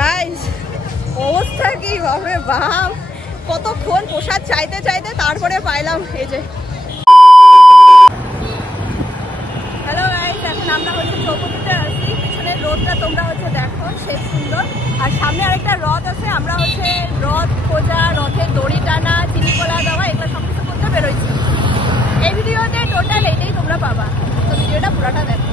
Guys অবস্থা কি বাপরে বাপ, কতক্ষণ প্রসাদ চাইতে চাইতে তারপরে পাইলাম। এই যে হ্যালো গাইস, এখন আমরা হচ্ছে চৌপতিতে আছি। পিছনে রোদটা তোমরা হচ্ছে দেখো, সে সুন্দর। আর সামনে আরেকটা রথ আছে, আমরা হচ্ছে রথ খোঁজা, রথের দড়ি টানা, চিনি কলা দেওয়া, এগুলো সব কিছু করতে বেরোচ্ছি। এই ভিডিওতে টোটাল এইটাই তোমরা পাবা, তো ভিডিওটা পুরোটা দেখো।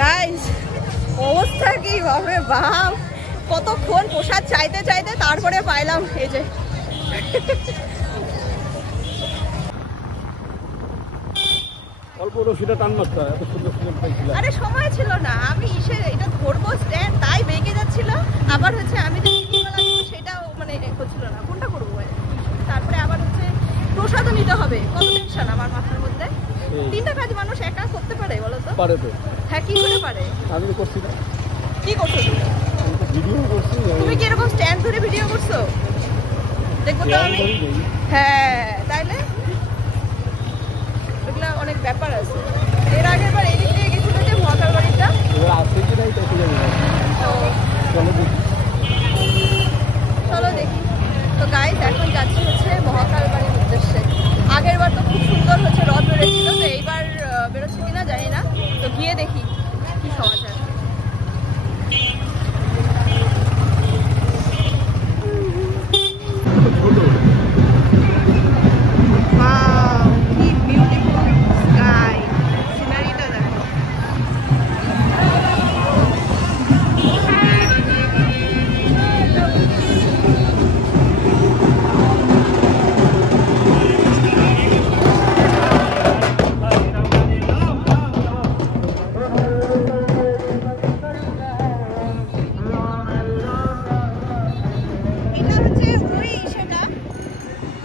গাইস অবস্থা কি বাপরে বাপ, কতক্ষণ প্রসাদ চাইতে চাইতে তারপরে পাইলাম। এই যে অল্প রশিটা টান মারতে হয়, এত সুন্দর সুন্দর পাইছিলাম। আরে সময় ছিল না, আমি এটা ধরবো স্ট্যান্ড, তাই বেঁকে যাচ্ছিল। আবার হচ্ছে আমি যে সেটাও মানে হচ্ছিল না, কোনটা করবো। তারপরে আবার হচ্ছে প্রসাদও নিতে হবে, কত টেনশন আমার মাথার মধ্যে। তিনটা কাজ মানুষ একা করতে পারে বলো তো? পারে তো। হ্যাঁ, কি করে পারে? আমি তো করছি না। কি করছো তুমি? ভিডিও করছি। তুমি কি এরকম স্ট্যান্ড ধরে ভিডিও করছো? দেখো তো আমি। হ্যাঁ, তাইলে এগুলা অনেক ব্যাপার আছে। এর আগের বার এদিক দিয়ে গেছিল যে মহাকাল বাড়িটা, আসছে কি নাই তাই জানি না। চলো দেখি। তো গাইস এখন যাচ্ছি হচ্ছে মহাকাল বাড়ির উদ্দেশ্যে। আগের বার তো খুব সুন্দর হচ্ছে রথ বেরোচ্ছিল, তো এইবার বেরোচ্ছে কিনা জানি না। তো গিয়ে দেখি কি সমাচার।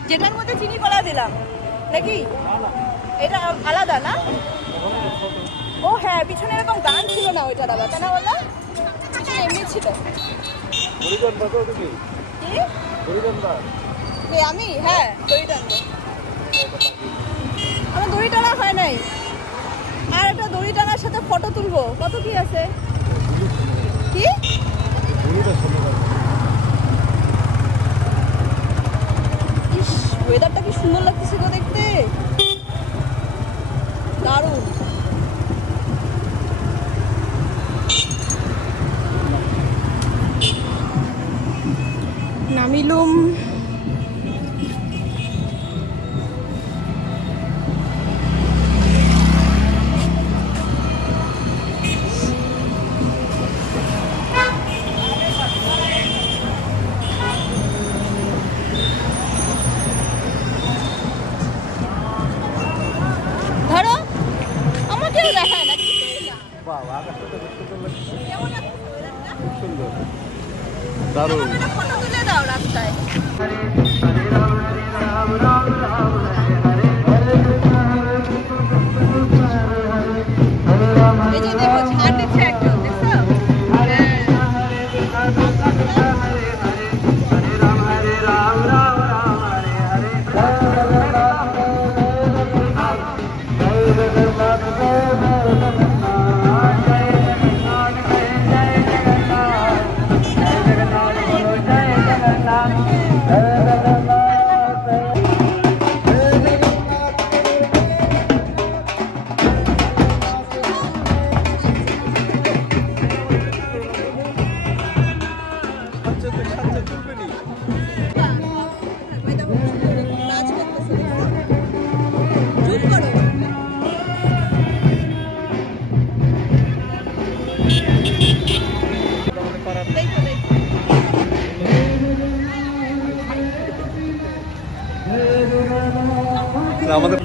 যেটার মধ্যে চিনি কলা দিলাম নাকি? এটা আলাদা না? ও হ্যাঁ, পিছনে এরকম গান ছিল না ওইটা দাদা, তাই না বললো? পিছনে এমনি ছিল। আমি হ্যাঁ দড়ি টানবো। আমার দড়ি টানা হয় নাই, আর একটা দড়ি টানার সাথে ফটো তুলবো। কত কি আছে? কি ওয়েদারটা কি সুন্দর লাগতেছে গো দেখতে, দারুণ। নামিলুম। দারুণ ফটো তুলে দাও রাস্তায়। আমাদের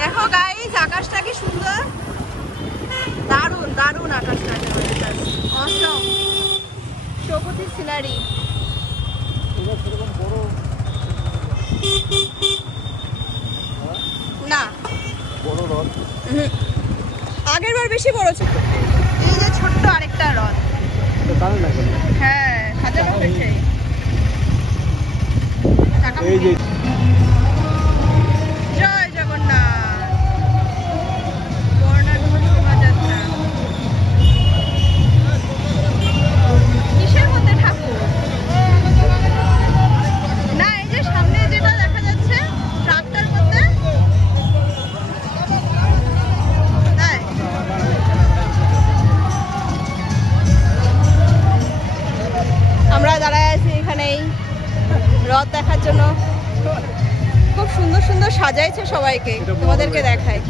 দেখো গাইস, আকাশটা কি সুন্দর, দারুণ দারুণ আকাশটা, অসম সবুজের সিনারি। না আগের বার বেশি বড় ছিল। এই যে ছোট্ট আরেকটা হ্রদ, হ্যাঁ সাজানো হয়েছে। জয় জগন্নাথ, বর্ণাঢ্য শোভাযাত্রা। কিসের মধ্যে ঠাকুর? না, এই যে সামনে যেটা দেখা যাচ্ছে ট্রাকটার মধ্যে, তাই আমরা দাঁড়ায় আছি এখানেই রথ দেখার জন্য। খুব সুন্দর সুন্দর সাজাইছে সবাইকে, তোমাদেরকে দেখাই।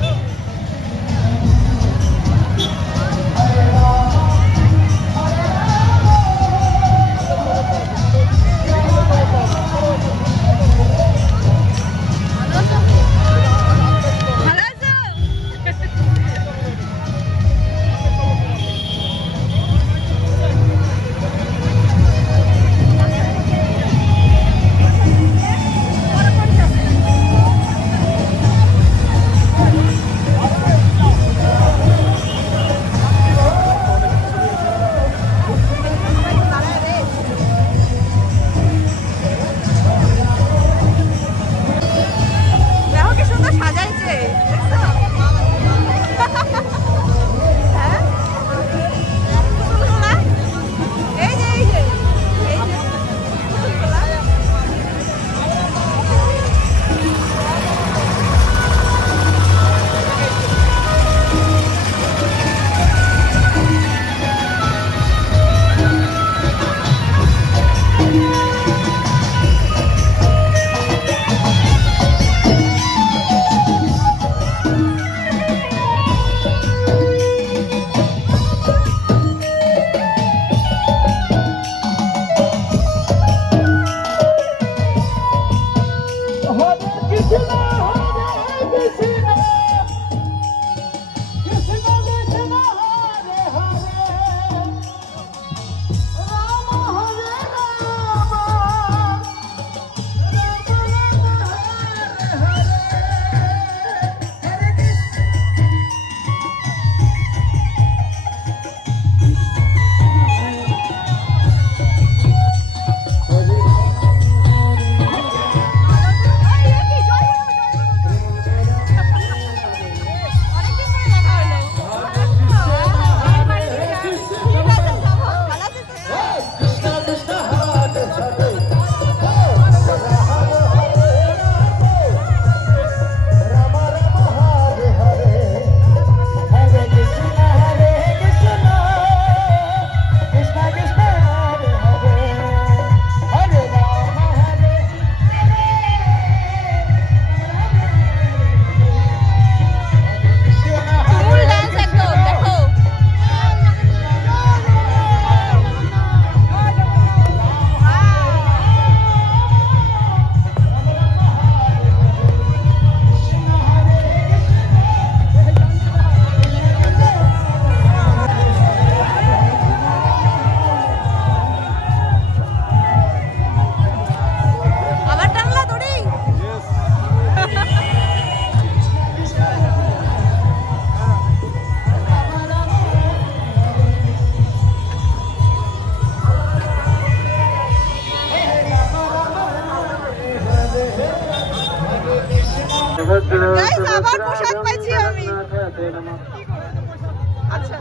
আচ্ছা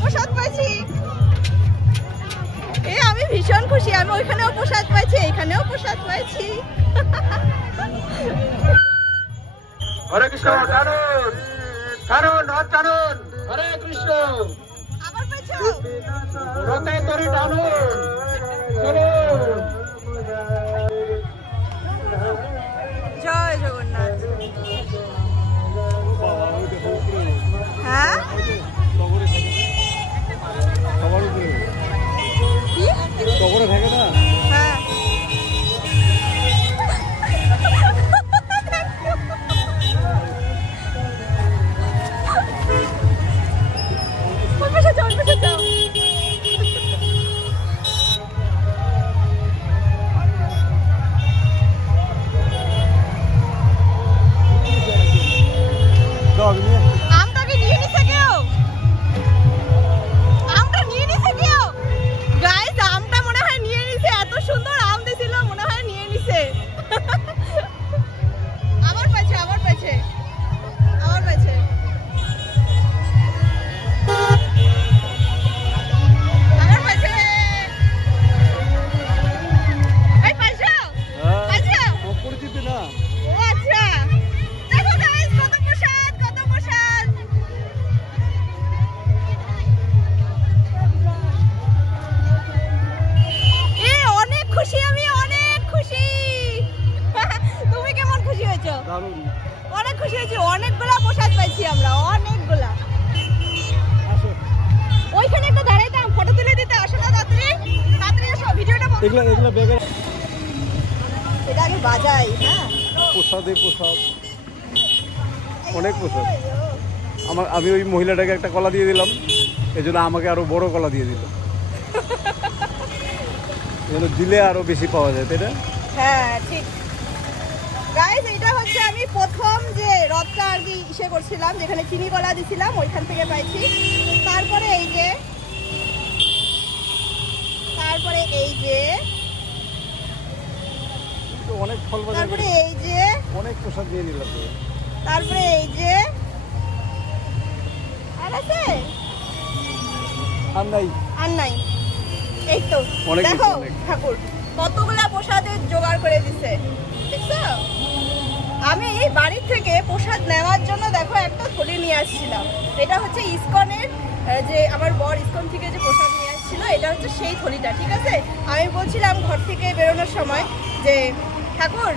প্রসাদ পাইছি। আমি ভীষণ খুশি, আমি ওইখানেও প্রসাদ পাইছি, এখানেও প্রসাদ পাইছি। হরে কৃষ্ণ, টানুন টানুন রথ টানুন, হরে কৃষ্ণ। আবার পাইছো? রথে তরি টানুন, চলুন। জয় জগন্নাথ। হ্যাঁ সবার উপরে কি? কবরে থাকে না? হ্যাঁ আমটাকে নিয়ে নিছে কেউ? আমটা নিয়ে নিছে কেউ? গাইস আমটা মনে হয় নিয়ে নিছে, এত সুন্দর আম দিছিল, মনে হয় নিয়ে নিছে। আবার পাইছে, আবার পাইছে, আবার পাইছে। আবার পাইছে। এই পাইছো? পাইছো? অপরিচিত না? ও আচ্ছা, দেখো গাইস কত প্রসাদ, কত প্রসাদ। অনেক খুশি, আমি অনেক খুশি। তুমি কেমন খুশি হয়েছো? দারুণ। অনেক খুশি হয়েছি, অনেকগুলা প্রসাদ পাইছি আমরা, অনেকগুলা। ওইখানে একটা দাঁড়াইতাম, ফটো তুলে দিতে। আসো না তাড়াতাড়ি, তাড়াতাড়ি এসো, ভিডিওটা বন্ধ এগুলা এগুলা ব্যাগের এটা আগে বাজাই। হ্যাঁ প্রসাদে প্রসাদ, অনেক প্রসাদ। আমি ওই মহিলাটাকে একটা কলা দিয়ে দিলাম, এই জন্য আমাকে আরো বড় কলা দিয়ে দিল। দিলে আরো বেশি পাওয়া যায়, তাই না? হ্যাঁ ঠিক। গাইস এটা হচ্ছে আমি প্রথম যে রথটা আর কি ইসে করছিলাম, যেখানে চিনি কলা দিছিলাম, ওইখান থেকে পাইছি। তারপরে এই যে, তারপরে এই যে, অনেক ফল বাজার, তারপরে এই যে, অনেক প্রসাদ দিয়ে নিলাম। তারপরে এই যে, আর আছে? আর নাই, আর নাই। এই তো অনেক কিছু, দেখো অনেক। ঠাকুর কতগুলা প্রসাদের জোগাড় করে দিছে, দেখছো? আমি এই বাড়ি থেকে প্রসাদ নেওয়ার জন্য দেখো একটা থলি নিয়ে আসছিলাম। এটা হচ্ছে ইসকনের, যে আমার বর ইসকন থেকে যে প্রসাদ নিয়ে আসছিল, এটা হচ্ছে সেই থলিটা, ঠিক আছে? আমি বলছিলাম ঘর থেকে বেরোনোর সময় যে ঠাকুর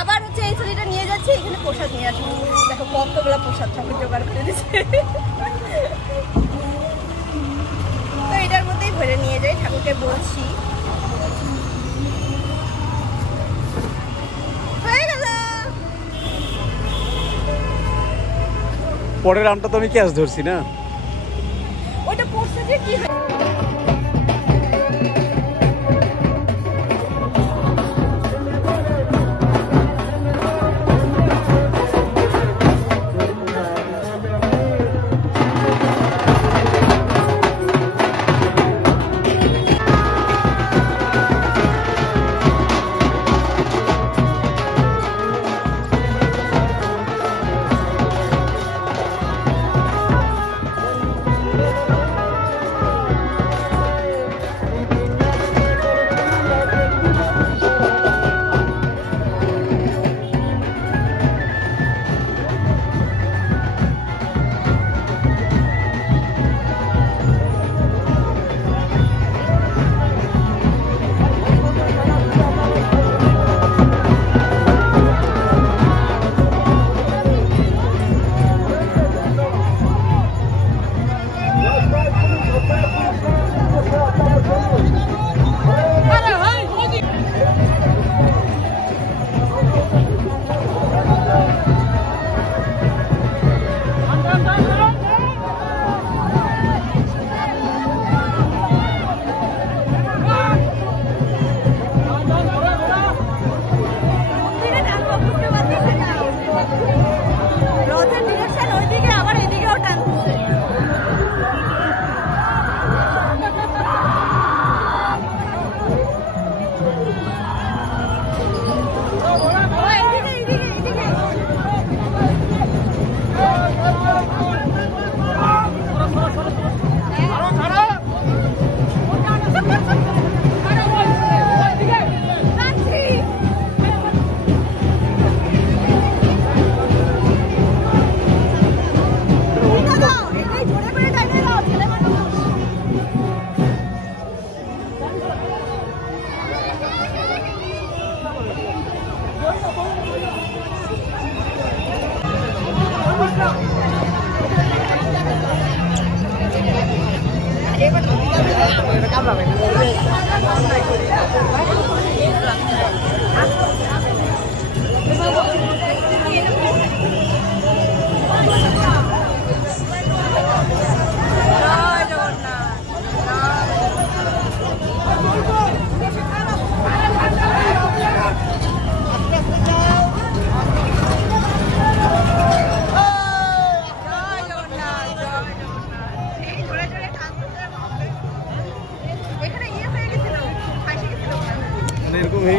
আবার হচ্ছে এই থলিটা নিয়ে যাচ্ছি, এখানে প্রসাদ নিয়ে আসবো। দেখো কতগুলা প্রসাদ ঠাকুর জোগাড় করে দিচ্ছে। তো এটার মধ্যেই ভরে নিয়ে যাই, ঠাকুরকে বলছি। হয়ে গেল। পরের আমটা তো আমি ক্যাশ ধরছি না। ওটা পড়ছে যে কি হয়।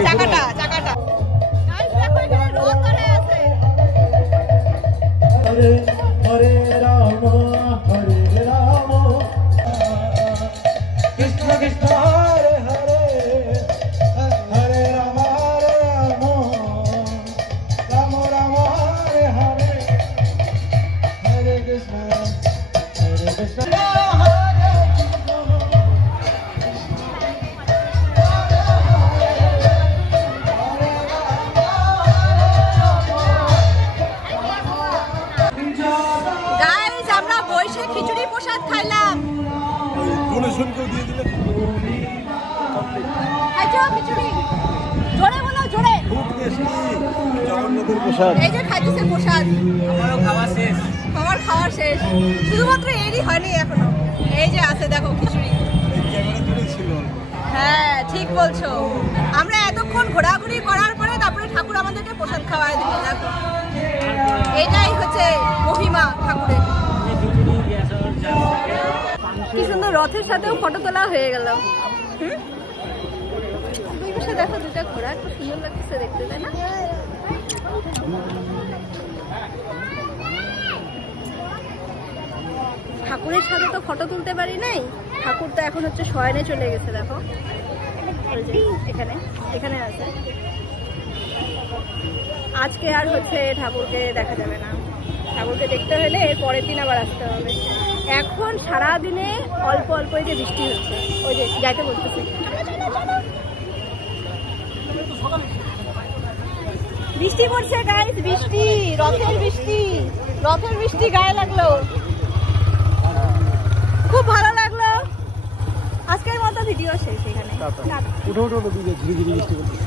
চাকাটা চাকাটা গাইস দেখো এখানে রথ দাঁড়ায় আছে। হরে হরে রাম কৃষ্ণ কৃষ্ণ হরে হরে হরে রাম রাম রাম হরে হরে হরে কৃষ্ণ হরে কৃষ্ণ গাইস আমরা বৈশে খিচুড়ি প্রসাদ খাইলাম। খাইছো খিচুড়ি? জোরে বলো জোরে। এই যে খাইতেছে প্রসাদ। খাওয়া শেষ। শুধুমাত্র এরই হয়নি এখনো। এই যে আছে দেখো খিচুড়ি। হ্যাঁ ঠিক বলছো। আমরা এতক্ষণ ঘোরাঘুরি করার পরে তারপরে ঠাকুর আমাদেরকে প্রসাদ খাওয়ায় দিল। দেখো এটাই হচ্ছে মহিমা ঠাকুরের। কি সুন্দর রথের সাথেও ফটো তোলা হয়ে গেল। দুই পাশে দেখো দুটা ঘোড়া, খুব সুন্দর লাগছে দেখতে, তাই না? ঠাকুরের সাথে তো ফটো তুলতে পারি নাই। ঠাকুর তো এখন হচ্ছে শয়নে চলে গেছে। দেখো এখানে এখানে আছে। আজকে আর হচ্ছে ঠাকুরকে দেখা যাবে না। ঠাকুরকে দেখতে হলে এর পরের দিন আবার আসতে হবে। এখন সারাদিনে অল্প অল্প যে বৃষ্টি হচ্ছে, ওই যে যাইতে বলতেছে বৃষ্টি পড়ছে গাইস, বৃষ্টি, রথের বৃষ্টি গায়ে লাগলো। খুব ভালো লাগলো। আজকের মতো ভিডিও শেষ এখানে। উঠো উঠো, ধীরে ধীরে বৃষ্টি করছে।